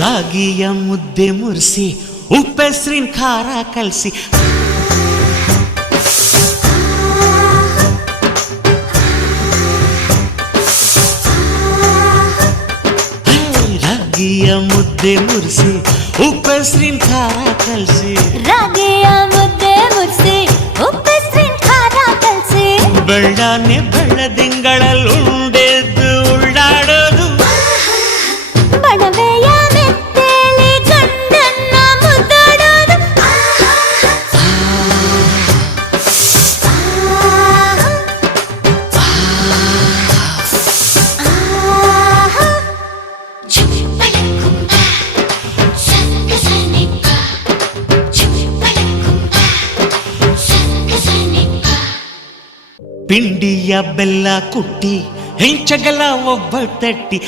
ರಾಗಿಯ ಮುದ್ದೆ ಮುರಿಸಿ ಉಪ್ಪೆಸ್ರಿನ ಖಾರ ಕಲಸಿ ರಾಗಿಯ ಮುದ್ದೆ ಮುರಿಸಿ ಉಪ್ಪೆಸ್ರಿನ ಖಾರ ಕಲಸಿ ರಾಗಿಯ ಮುದ್ದೆ ಮುರಿಸಿ ಉಪ್ಪೆಸ್ರಿನ ಖಾರ ಕಲಸಿ ಬೆಳ್ಳಾನೆ ಬೆಳ್ಳದಿಂಗಳಲ್ಲಿ ಉಂಡೆದ್ದು ಉಳ್ಳಾಡೋದು ಬಣವೆಯ ಮೆತ್ತೇಲಿ ಗಂಡನ್ನ ಮುದ್ದಾಡೋದು ಪಿಂಡಿಯ ಬೆಲ್ಲ ಕುಟ್ಟಿ ಹೆಂಚಗಲ ಒಬ್ಬ ತಟ್ಟಿ